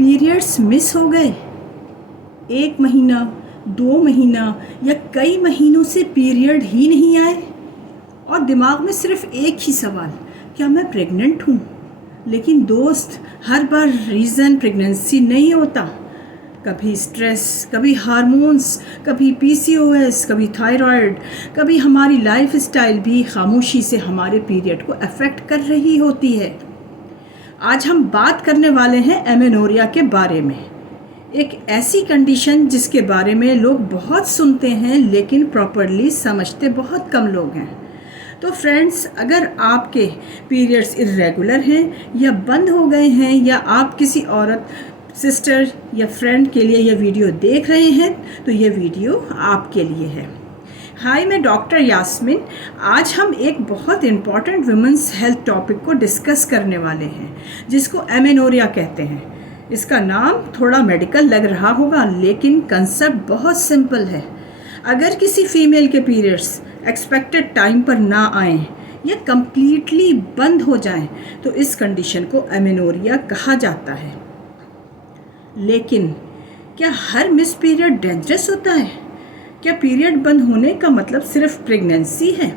Periods miss हो गए, 1 महीना, 2 महीना या कई महीनों से पीरियड ही नहीं आए और दिमाग में सिर्फ एक ही सवाल, क्या मैं प्रेग्नेंट हूँ? लेकिन दोस्त, हर बार रीज़न प्रेगनेंसी नहीं होता। कभी स्ट्रेस, कभी हार्मोन्स, कभी पीसीओएस, कभी थायराइड, कभी हमारी लाइफस्टाइल भी खामोशी से हमारे पीरियड को अफेक्ट कर रही होती है। आज हम बात करने वाले हैं एमेनोरिया के बारे में, एक ऐसी कंडीशन जिसके बारे में लोग बहुत सुनते हैं लेकिन प्रॉपरली समझते बहुत कम लोग हैं। तो फ्रेंड्स, अगर आपके पीरियड्स इर्रेगुलर हैं या बंद हो गए हैं या आप किसी औरत, सिस्टर या फ्रेंड के लिए ये वीडियो देख रहे हैं तो ये वीडियो आपके लिए है। हाय, मैं डॉक्टर यास्मीन। आज हम एक बहुत इम्पॉर्टेंट वुमेंस हेल्थ टॉपिक को डिस्कस करने वाले हैं जिसको एमेनोरिया कहते हैं। इसका नाम थोड़ा मेडिकल लग रहा होगा लेकिन कंसेप्ट बहुत सिंपल है। अगर किसी फीमेल के पीरियड्स एक्सपेक्टेड टाइम पर ना आएँ या कम्प्लीटली बंद हो जाएं तो इस कंडीशन को एमेनोरिया कहा जाता है। लेकिन क्या हर मिस पीरियड डेंजरस होता है? क्या पीरियड बंद होने का मतलब सिर्फ प्रेगनेंसी है?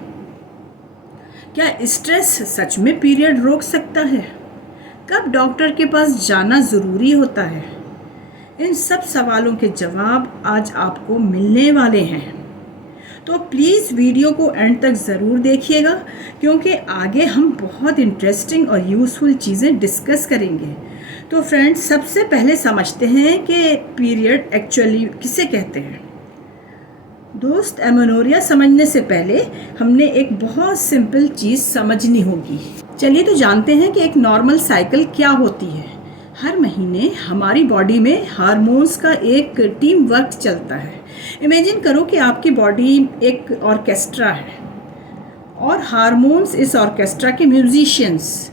क्या स्ट्रेस सच में पीरियड रोक सकता है? कब डॉक्टर के पास जाना ज़रूरी होता है? इन सब सवालों के जवाब आज आपको मिलने वाले हैं। तो प्लीज़ वीडियो को एंड तक ज़रूर देखिएगा क्योंकि आगे हम बहुत इंटरेस्टिंग और यूज़फुल चीज़ें डिस्कस करेंगे। तो फ्रेंड्स, सबसे पहले समझते हैं कि पीरियड एक्चुअली किसे कहते हैं। दोस्त, एमेनोरिया समझने से पहले हमने एक बहुत सिंपल चीज़ समझनी होगी। चलिए तो जानते हैं कि एक नॉर्मल साइकिल क्या होती है। हर महीने हमारी बॉडी में हार्मोन्स का एक टीम वर्क चलता है। इमेजिन करो कि आपकी बॉडी एक ऑर्केस्ट्रा है और हार्मोन्स इस ऑर्केस्ट्रा के म्यूजिशियंस।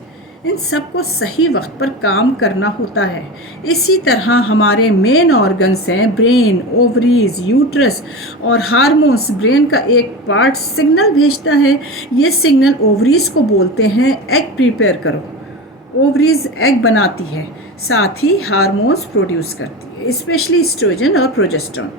इन सबको सही वक्त पर काम करना होता है। इसी तरह हमारे मेन ऑर्गन्स हैं ब्रेन, ओवरीज, यूट्रस और हार्मोन्स। ब्रेन का एक पार्ट सिग्नल भेजता है। ये सिग्नल ओवरीज को बोलते हैं एग प्रिपेयर करो। ओवरीज एग बनाती है, साथ ही हार्मोन्स प्रोड्यूस करती है, स्पेशली एस्ट्रोजन और प्रोजेस्टेरोन।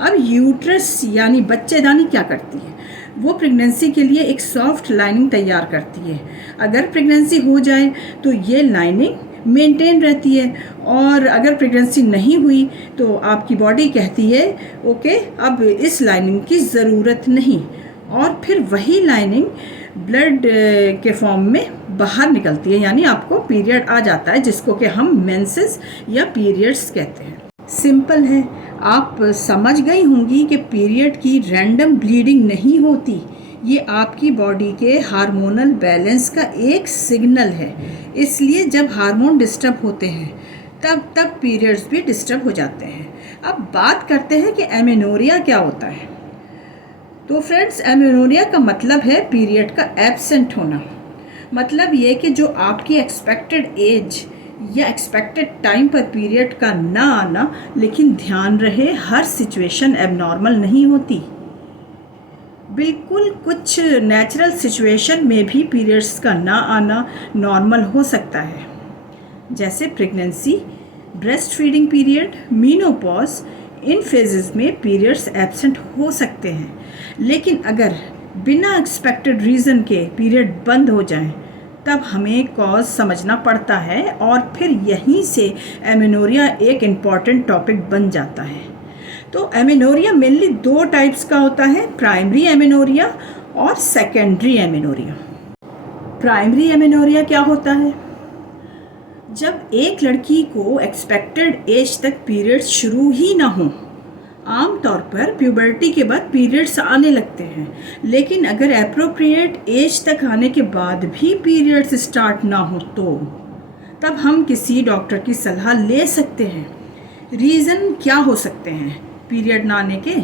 अब यूट्रस यानी बच्चेदानी क्या करती है? वो प्रेगनेंसी के लिए एक सॉफ्ट लाइनिंग तैयार करती है। अगर प्रेगनेंसी हो जाए तो ये लाइनिंग मेंटेन रहती है और अगर प्रेगनेंसी नहीं हुई तो आपकी बॉडी कहती है ओके, अब इस लाइनिंग की ज़रूरत नहीं, और फिर वही लाइनिंग ब्लड के फॉर्म में बाहर निकलती है, यानी आपको पीरियड आ जाता है जिसको कि हम मेंसेस या पीरियड्स कहते हैं। सिंपल है, आप समझ गई होंगी कि पीरियड की रैंडम ब्लीडिंग नहीं होती। ये आपकी बॉडी के हार्मोनल बैलेंस का एक सिग्नल है। इसलिए जब हार्मोन डिस्टर्ब होते हैं तब पीरियड्स भी डिस्टर्ब हो जाते हैं। अब बात करते हैं कि एमेनोरिया क्या होता है। तो फ्रेंड्स, एमेनोरिया का मतलब है पीरियड का एब्सेंट होना। मतलब ये कि जो आपकी एक्सपेक्टेड एज या एक्सपेक्टेड टाइम पर पीरियड का ना आना, लेकिन ध्यान रहे हर सिचुएशन एबनॉर्मल नहीं होती। बिल्कुल कुछ नेचुरल सिचुएशन में भी पीरियड्स का ना आना नॉर्मल हो सकता है, जैसे pregnancy, breast feeding period, menopause. इन फेजेस में पीरियड्स एब्सेंट हो सकते हैं। लेकिन अगर बिना एक्सपेक्टेड रीज़न के पीरियड बंद हो जाएं तब हमें कॉज समझना पड़ता है और फिर यहीं से एमेनोरिया एक इम्पॉर्टेंट टॉपिक बन जाता है। तो एमेनोरिया मेनली 2 टाइप्स का होता है, प्राइमरी एमेनोरिया और सेकेंडरी एमेनोरिया। प्राइमरी एमेनोरिया क्या होता है? जब एक लड़की को एक्सपेक्टेड एज तक पीरियड्स शुरू ही ना हो। आमतौर पर प्यूबर्टी के बाद पीरियड्स आने लगते हैं, लेकिन अगर एप्रोप्रिएट एज तक आने के बाद भी पीरियड्स स्टार्ट ना हो तो तब हम किसी डॉक्टर की सलाह ले सकते हैं। रीज़न क्या हो सकते हैं पीरियड ना आने के?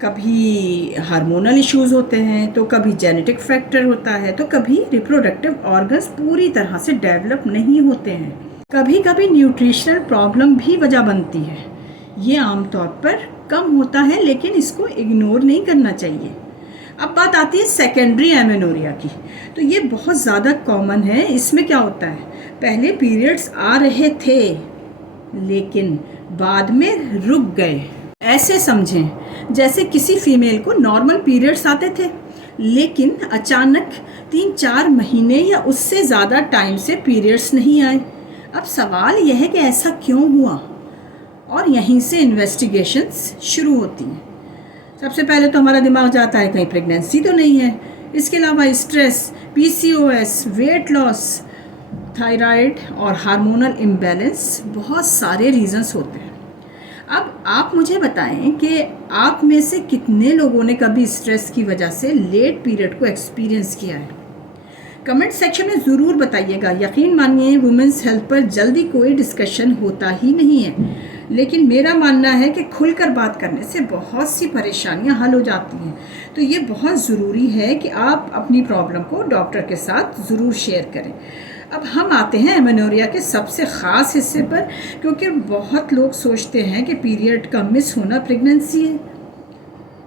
कभी हार्मोनल इश्यूज़ होते हैं, तो कभी जेनेटिक फैक्टर होता है, तो कभी रिप्रोडक्टिव ऑर्गन्स पूरी तरह से डेवलप नहीं होते हैं। कभी कभी न्यूट्रिशनल प्रॉब्लम भी वजह बनती है। ये आमतौर पर कम होता है लेकिन इसको इग्नोर नहीं करना चाहिए। अब बात आती है सेकेंडरी एमेनोरिया की। तो ये बहुत ज़्यादा कॉमन है। इसमें क्या होता है, पहले पीरियड्स आ रहे थे लेकिन बाद में रुक गए। ऐसे समझें जैसे किसी फीमेल को नॉर्मल पीरियड्स आते थे, लेकिन अचानक 3-4 महीने या उससे ज़्यादा टाइम से पीरियड्स नहीं आए। अब सवाल यह है कि ऐसा क्यों हुआ, और यहीं से इन्वेस्टिगेशंस शुरू होती हैं। सबसे पहले तो हमारा दिमाग जाता है कहीं प्रेगनेंसी तो नहीं है। इसके अलावा stress, PCOS, weight loss, thyroid और हार्मोनल इम्बैलेंस, बहुत सारे रीजंस होते हैं। अब आप मुझे बताएं कि आप में से कितने लोगों ने कभी स्ट्रेस की वजह से लेट पीरियड को एक्सपीरियंस किया है। कमेंट सेक्शन में ज़रूर बताइएगा। यकीन मानिए वुमेंस हेल्थ पर जल्दी कोई डिस्कशन होता ही नहीं है, लेकिन मेरा मानना है कि खुलकर बात करने से बहुत सी परेशानियां हल हो जाती हैं। तो ये बहुत ज़रूरी है कि आप अपनी प्रॉब्लम को डॉक्टर के साथ ज़रूर शेयर करें। अब हम आते हैं एमेनोरिया के सबसे ख़ास हिस्से पर, क्योंकि बहुत लोग सोचते हैं कि पीरियड का मिस होना प्रेगनेंसी है,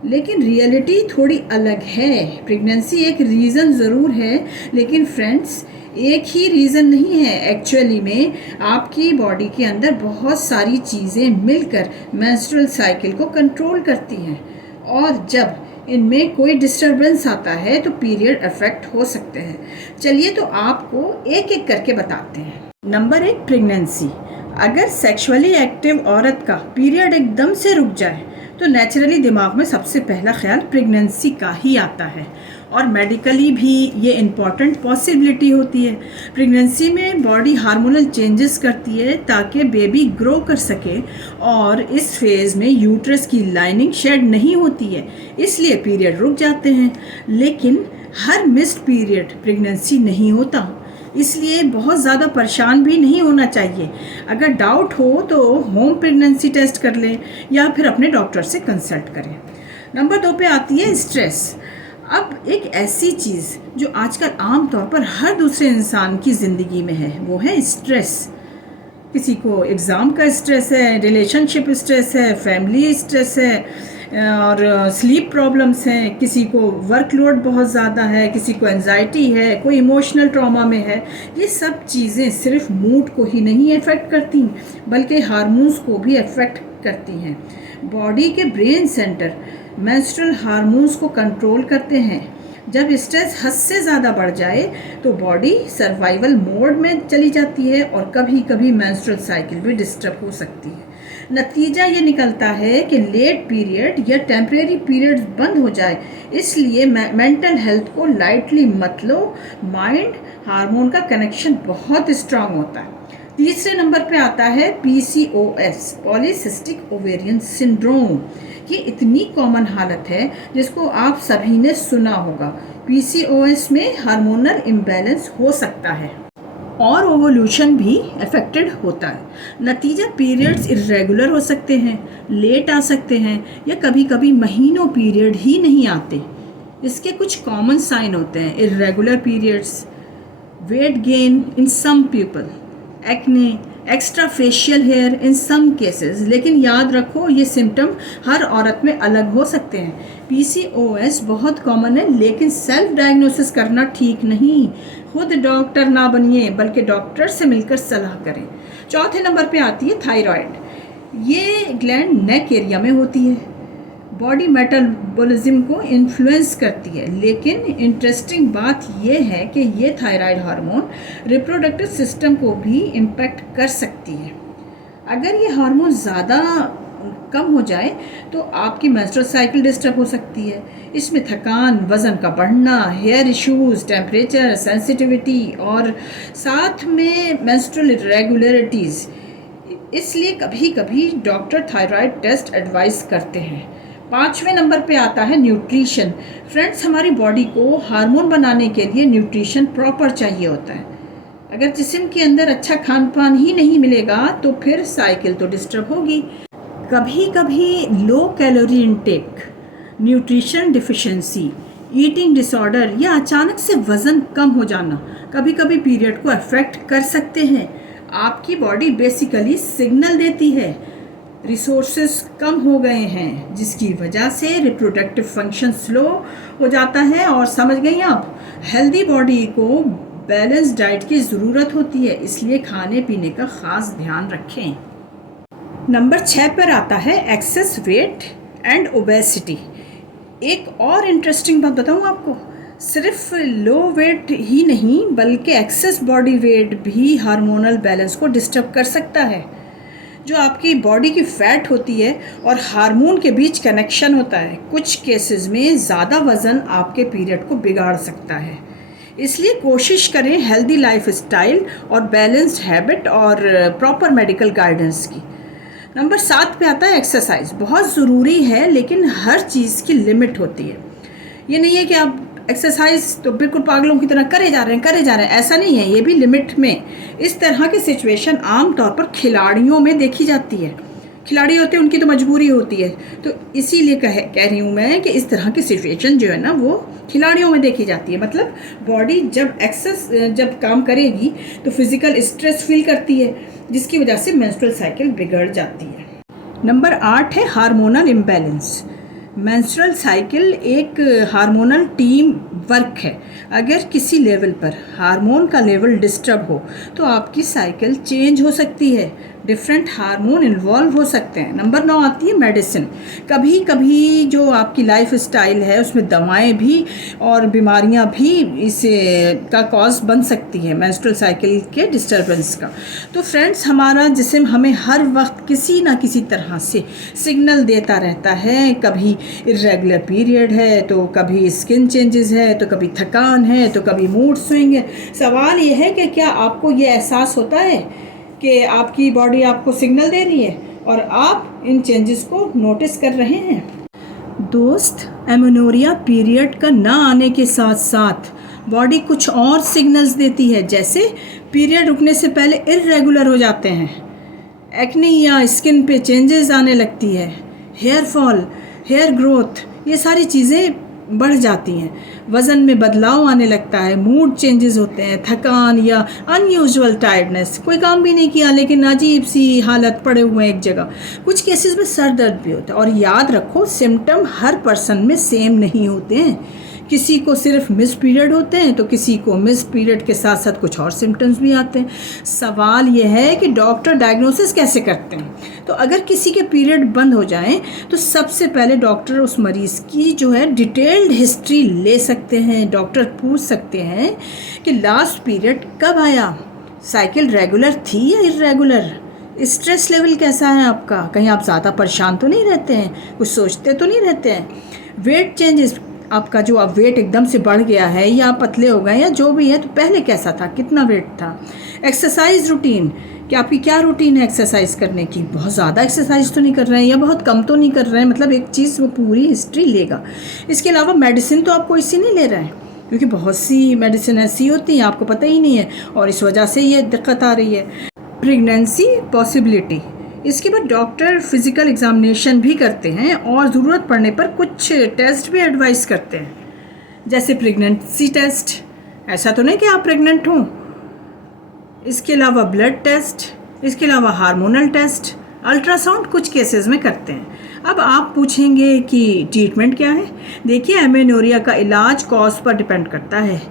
लेकिन रियलिटी थोड़ी अलग है। प्रेगनेंसी एक रीज़न ज़रूर है, लेकिन फ्रेंड्स एक ही रीज़न नहीं है। एक्चुअली में आपकी बॉडी के अंदर बहुत सारी चीज़ें मिलकर मेंस्ट्रुअल साइकिल को कंट्रोल करती हैं, और जब इनमें कोई डिस्टरबेंस आता है तो पीरियड अफेक्ट हो सकते हैं। चलिए तो आपको एक एक करके बताते हैं। Number 1, pregnancy. अगर सेक्सुअली एक्टिव औरत का पीरियड एकदम से रुक जाए तो नेचुरली दिमाग में सबसे पहला ख्याल प्रेगनेंसी का ही आता है, और मेडिकली भी ये इम्पॉर्टेंट पॉसिबिलिटी होती है। प्रेगनेंसी में बॉडी हार्मोनल चेंजेस करती है ताकि बेबी ग्रो कर सके, और इस फेज़ में यूट्रस की लाइनिंग शेड नहीं होती है, इसलिए पीरियड रुक जाते हैं। लेकिन हर मिस्ड पीरियड प्रेगनेंसी नहीं होता, इसलिए बहुत ज़्यादा परेशान भी नहीं होना चाहिए। अगर डाउट हो तो होम प्रेगनेंसी टेस्ट कर लें या फिर अपने डॉक्टर से कंसल्ट करें। नंबर 2 पे आती है स्ट्रेस। अब एक ऐसी चीज़ जो आजकल आम तौर पर हर दूसरे इंसान की ज़िंदगी में है, वो है स्ट्रेस। किसी को एग्ज़ाम का स्ट्रेस है, रिलेशनशिप स्ट्रेस है, फैमिली स्ट्रेस है, और स्लीप प्रॉब्लम्स हैं, किसी को वर्कलोड बहुत ज़्यादा है, किसी को एंजाइटी है, कोई इमोशनल ट्रॉमा में है। ये सब चीज़ें सिर्फ मूड को ही नहीं अफेक्ट करती, बल्कि हार्मोन्स को भी अफेक्ट करती हैं। बॉडी के ब्रेन सेंटर मेंस्ट्रुअल हार्मोन्स को कंट्रोल करते हैं। जब स्ट्रेस हद से ज़्यादा बढ़ जाए तो बॉडी सर्वाइवल मोड में चली जाती है, और कभी कभी मेंस्ट्रुअल साइकिल भी डिस्टर्ब हो सकती है। नतीजा ये निकलता है कि लेट पीरियड या टेम्परेरी पीरियड्स बंद हो जाए, इसलिए मेंटल हेल्थ को लाइटली मत लो। माइंड हार्मोन का कनेक्शन बहुत स्ट्रांग होता है। तीसरे नंबर पे आता है पीसीओएस, पॉलीसिस्टिक ओवेरियन सिंड्रोम। ये इतनी कॉमन हालत है जिसको आप सभी ने सुना होगा। पीसीओएस में हार्मोनल इम्बैलेंस हो सकता है और ओवुलेशन भी अफेक्टेड होता है। नतीजा पीरियड्स इर्रेगुलर हो सकते हैं, लेट आ सकते हैं, या कभी कभी महीनों पीरियड ही नहीं आते। इसके कुछ कॉमन साइन होते हैं: irregular periods, weight gain in some people, acne, extra facial hair in some cases. लेकिन याद रखो ये सिम्टम हर औरत में अलग हो सकते हैं। पीसीओएस बहुत कॉमन है, लेकिन सेल्फ डायग्नोसिस करना ठीक नहीं। खुद डॉक्टर ना बनिए, बल्कि डॉक्टर से मिलकर सलाह करें। चौथे नंबर पे आती है थायराइड। ये ग्लैंड नेक एरिया में होती है, बॉडी मेटाबॉलिज्म को इन्फ्लुएंस करती है। लेकिन इंटरेस्टिंग बात यह है कि ये थायराइड हार्मोन रिप्रोडक्टिव सिस्टम को भी इम्पैक्ट कर सकती है। अगर ये हार्मोन ज़्यादा कम हो जाए तो आपकी मेंस्ट्रुअल साइकिल डिस्टर्ब हो सकती है। इसमें थकान, वज़न का बढ़ना, हेयर इश्यूज़, टेम्परेचर सेंसिटिविटी, और साथ में मेंस्ट्रुअल इरेगुलरिटीज़। इसलिए कभी कभी डॉक्टर थायराइड टेस्ट एडवाइस करते हैं। 5वें नंबर पे आता है न्यूट्रिशन। फ्रेंड्स, हमारी बॉडी को हार्मोन बनाने के लिए न्यूट्रिशन प्रॉपर चाहिए होता है। अगर जिस्म के अंदर अच्छा खान पान ही नहीं मिलेगा तो फिर साइकिल तो डिस्टर्ब होगी। कभी कभी low calorie intake, nutrition deficiency, eating disorder या अचानक से वज़न कम हो जाना कभी कभी पीरियड को अफेक्ट कर सकते हैं। आपकी बॉडी बेसिकली सिग्नल देती है रिसोर्सेज कम हो गए हैं, जिसकी वजह से रिप्रोडक्टिव फंक्शन स्लो हो जाता है। और समझ गई आप, हेल्दी बॉडी को बैलेंस डाइट की ज़रूरत होती है, इसलिए खाने पीने का ख़ास ध्यान रखें। नंबर 6 पर आता है एक्सेस वेट एंड ओबेसिटी। एक और इंटरेस्टिंग बात बताऊँ आपको, सिर्फ लो वेट ही नहीं बल्कि एक्सेस बॉडी वेट भी हार्मोनल बैलेंस को डिस्टर्ब कर सकता है। जो आपकी बॉडी की फैट होती है और हार्मोन के बीच कनेक्शन होता है, कुछ केसेस में ज़्यादा वज़न आपके पीरियड को बिगाड़ सकता है। इसलिए कोशिश करें हेल्दी लाइफ स्टाइल और बैलेंस्ड हैबिट और प्रॉपर मेडिकल गाइडेंस की। नंबर 7 पे आता है एक्सरसाइज। बहुत ज़रूरी है लेकिन हर चीज़ की लिमिट होती है। ये नहीं है कि आप एक्सरसाइज तो बिल्कुल पागलों की तरह करे जा रहे हैं, ऐसा नहीं है, ये भी लिमिट में। इस तरह की सिचुएशन आम तौर पर खिलाड़ियों में देखी जाती है। खिलाड़ी होते हैं, उनकी तो मजबूरी होती है, तो इसीलिए कह रही हूँ मैं कि इस तरह की सिचुएशन जो है ना वो खिलाड़ियों में देखी जाती है। मतलब बॉडी जब काम करेगी तो फिज़िकल स्ट्रेस फील करती है, जिसकी वजह से मेंस्ट्रुअल साइकिल बिगड़ जाती है। नंबर 8 है हार्मोनल इम्बैलेंस। मेंस्ट्रुअल साइकिल एक हार्मोनल टीम वर्क है। अगर किसी लेवल पर हार्मोन का लेवल डिस्टर्ब हो तो आपकी साइकिल चेंज हो सकती है, डिफरेंट हार्मोन इन्वॉल्व हो सकते हैं। नंबर 9 आती है मेडिसिन। कभी कभी जो आपकी लाइफ स्टाइल है उसमें दवाएं भी और बीमारियां भी इसे का कॉज बन सकती है, मेंस्ट्रुअल साइकिल के डिस्टर्बेंस का। तो फ्रेंड्स, हमारा जिस्म हमें हर वक्त किसी ना किसी तरह से सिग्नल देता रहता है। कभी इर्रेगुलर पीरियड है तो कभी स्किन चेंजेस है तो कभी थकान है तो कभी मूड स्विंग है। सवाल ये है कि क्या आपको ये एहसास होता है कि आपकी बॉडी आपको सिग्नल दे रही है और आप इन चेंजेस को नोटिस कर रहे हैं? दोस्त, एमेनोरिया पीरियड का ना आने के साथ साथ बॉडी कुछ और सिग्नल्स देती है, जैसे पीरियड रुकने से पहले इर्रेगुलर हो जाते हैं, एक्ने या स्किन पे चेंजेस आने लगती है, हेयर फॉल, हेयर ग्रोथ, ये सारी चीज़ें बढ़ जाती हैं, वज़न में बदलाव आने लगता है, मूड चेंजेस होते हैं, थकान या अनयूजुअल टायर्डनेस, कोई काम भी नहीं किया लेकिन अजीब सी हालत, पड़े हुए एक जगह। कुछ केसेस में सर दर्द भी होता है। और याद रखो, सिम्टम हर पर्सन में सेम नहीं होते हैं। किसी को सिर्फ मिस पीरियड होते हैं तो किसी को मिस पीरियड के साथ साथ कुछ और सिम्टम्स भी आते हैं। सवाल यह है कि डॉक्टर डायग्नोसिस कैसे करते हैं। तो अगर किसी के पीरियड बंद हो जाएं तो सबसे पहले डॉक्टर उस मरीज़ की जो है डिटेल्ड हिस्ट्री ले सकते हैं। डॉक्टर पूछ सकते हैं कि लास्ट पीरियड कब आया, साइकिल रेगुलर थी या इर्रेगुलर, स्ट्रेस लेवल कैसा है आपका, कहीं आप ज़्यादा परेशान तो नहीं रहते हैं, कुछ सोचते तो नहीं रहते हैं, वेट चेंजेस, आपका जो अब वेट एकदम से बढ़ गया है या आप पतले हो गए या जो भी है, तो पहले कैसा था, कितना वेट था। एक्सरसाइज रूटीन, कि आपकी क्या रूटीन है एक्सरसाइज करने की, बहुत ज़्यादा एक्सरसाइज तो नहीं कर रहे हैं या बहुत कम तो नहीं कर रहे हैं, मतलब एक चीज़ वो पूरी हिस्ट्री लेगा। इसके अलावा मेडिसिन तो आप कोई सी नहीं ले रहे हैं, क्योंकि बहुत सी मेडिसिन ऐसी होती हैं आपको पता ही नहीं है और इस वजह से ये दिक्कत आ रही है। प्रेगनेंसी पॉसिबिलिटी, इसके बाद डॉक्टर फिज़िकल एग्जामिनेशन भी करते हैं और ज़रूरत पड़ने पर कुछ टेस्ट भी एडवाइस करते हैं, जैसे प्रेगनेंसी टेस्ट, ऐसा तो नहीं कि आप प्रेग्नेंट हों। इसके अलावा ब्लड टेस्ट, इसके अलावा हार्मोनल टेस्ट, अल्ट्रासाउंड कुछ केसेस में करते हैं। अब आप पूछेंगे कि ट्रीटमेंट क्या है। देखिए, एमेनोरिया का इलाज कॉज पर डिपेंड करता है।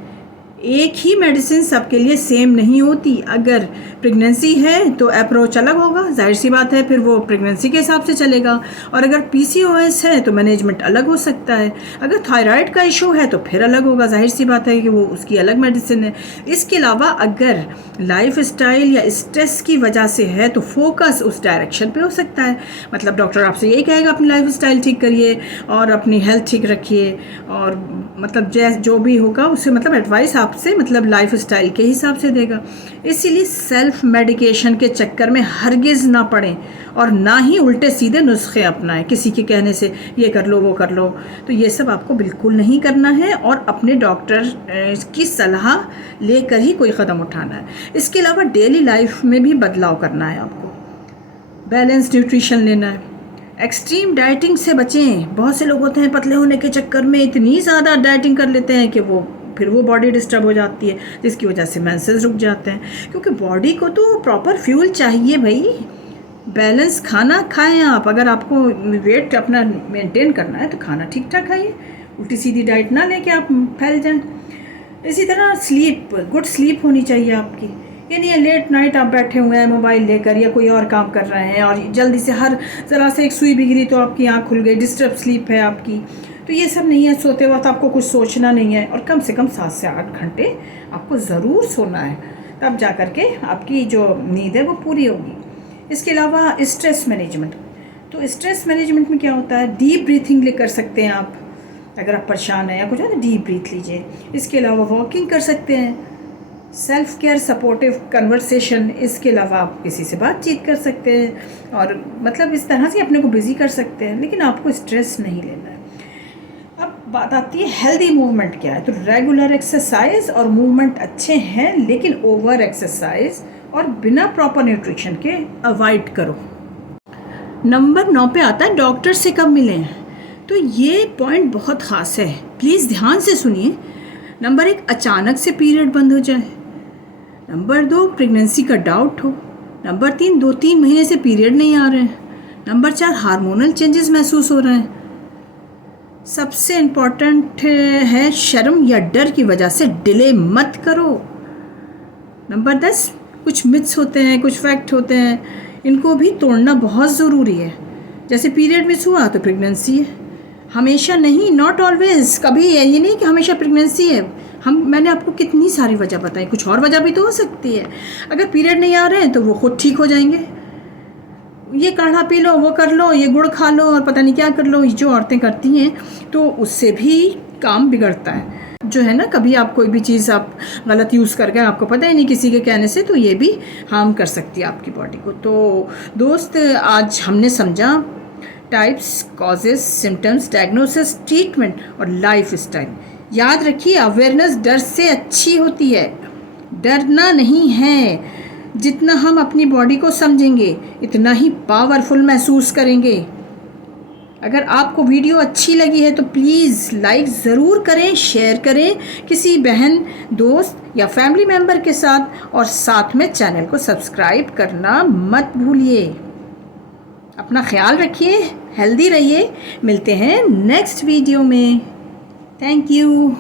एक ही मेडिसिन सबके लिए सेम नहीं होती। अगर प्रेगनेंसी है तो अप्रोच अलग होगा, जाहिर सी बात है, फिर वो प्रेगनेंसी के हिसाब से चलेगा। और अगर पीसीओएस है तो मैनेजमेंट अलग हो सकता है। अगर थायराइड का इशू है तो फिर अलग होगा, जाहिर सी बात है कि वो उसकी अलग मेडिसिन है। इसके अलावा अगर लाइफ स्टाइल या स्ट्रेस की वजह से है तो फोकस उस डायरेक्शन पे हो सकता है। मतलब डॉक्टर आपसे यही कहेगा अपनी लाइफ स्टाइल ठीक करिए और अपनी हेल्थ ठीक रखिए, और मतलब जो भी होगा उससे मतलब एडवाइस आपसे मतलब लाइफ स्टाइल के हिसाब से देगा। इसीलिए सेल्फ मेडिकेशन के चक्कर में हरगिज़ ना पड़ें और ना ही उल्टे सीधे नुस्खे अपनाएं, किसी के कहने से ये कर लो वो कर लो। तो ये सब आपको बिल्कुल नहीं करना है और अपने डॉक्टर की सलाह लेकर ही कोई क़दम उठाना है। इसके अलावा डेली लाइफ में भी बदलाव करना है आपको, बैलेंस न्यूट्रिशन लेना है, एक्सट्रीम डाइटिंग से बचें। बहुत से लोग होते हैं पतले होने के चक्कर में इतनी ज़्यादा डाइटिंग कर लेते हैं कि फिर वो बॉडी डिस्टर्ब हो जाती है, जिसकी वजह से मेंसेस रुक जाते हैं। क्योंकि बॉडी को तो प्रॉपर फ्यूल चाहिए भाई। बैलेंस खाना खाएं आप। अगर आपको वेट अपना मेंटेन करना है तो खाना ठीक ठाक खाइए, उल्टी सीधी डाइट ना लेके आप फैल जाएं। इसी तरह स्लीप, गुड स्लीप होनी चाहिए आपकी। ये नहीं है लेट नाइट आप बैठे हुए हैं मोबाइल लेकर या कोई और काम कर रहे हैं और जल्दी से हर ज़रा से एक सुई भी गिरी तो आपकी आँख खुल गई, डिस्टर्ब स्लीप है आपकी। तो ये सब नहीं है, सोते वक्त आपको कुछ सोचना नहीं है और कम से कम 7 से 8 घंटे आपको ज़रूर सोना है, तब जा कर के आपकी जो नींद है वो पूरी होगी। इसके अलावा स्ट्रेस मैनेजमेंट, तो स्ट्रेस मैनेजमेंट में क्या होता है, डीप ब्रीथिंग कर सकते हैं आप। अगर आप परेशान हैं या कुछ है तो डीप ब्रीथ लीजिए। इसके अलावा वॉकिंग कर सकते हैं, सेल्फ केयर, सपोर्टिव कन्वर्सेशन। इसके अलावा आप किसी से बातचीत कर सकते हैं और मतलब इस तरह से अपने को बिज़ी कर सकते हैं, लेकिन आपको स्ट्रेस नहीं लेना है। अब बात आती है हेल्दी मूवमेंट क्या है। तो रेगुलर एक्सरसाइज और मूवमेंट अच्छे हैं, लेकिन ओवर एक्सरसाइज और बिना प्रॉपर न्यूट्रिशन के अवॉइड करो। नंबर 9 पे आता है डॉक्टर से कब मिलें। तो ये पॉइंट बहुत ख़ास है, प्लीज़ ध्यान से सुनिए। नंबर 1, अचानक से पीरियड बंद हो जाए। नंबर 2, प्रेगनेंसी का डाउट हो। नंबर 3, 2-3 महीने से पीरियड नहीं आ रहे हैं। नंबर 4, हार्मोनल चेंजेस महसूस हो रहे हैं। सबसे इम्पॉर्टेंट है शर्म या डर की वजह से डिले मत करो। नंबर 10, कुछ मिथ्स होते हैं, कुछ फैक्ट होते हैं, इनको भी तोड़ना बहुत ज़रूरी है। जैसे पीरियड मिस हुआ तो प्रेगनेंसी है, हमेशा नहीं, नॉट ऑलवेज। कभी ये नहीं कि हमेशा प्रेगनेंसी है। मैंने आपको कितनी सारी वजह बताई, कुछ और वजह भी तो हो सकती है। अगर पीरियड नहीं आ रहे हैं तो वो खुद ठीक हो जाएंगे। ये काढ़ा पी लो, वो कर लो, ये गुड़ खा लो और पता नहीं क्या कर लो, जो औरतें करती हैं, तो उससे भी काम बिगड़ता है जो है ना। कभी आप कोई भी चीज़ आप गलत यूज़ कर गए, आपको पता ही नहीं किसी के कहने से, तो ये भी हार्म कर सकती है आपकी बॉडी को। तो दोस्त, आज हमने समझा types, causes, symptoms, diagnosis, treatment और लाइफ स्टाइल। याद रखिए, अवेयरनेस डर से अच्छी होती है। डरना नहीं है, जितना हम अपनी बॉडी को समझेंगे इतना ही पावरफुल महसूस करेंगे। अगर आपको वीडियो अच्छी लगी है तो प्लीज़ लाइक ज़रूर करें, शेयर करें किसी बहन, दोस्त या फैमिली मेम्बर के साथ, और साथ में चैनल को सब्सक्राइब करना मत भूलिए। अपना ख्याल रखिए, हेल्दी रहिए। मिलते हैं नेक्स्ट वीडियो में। Thank you.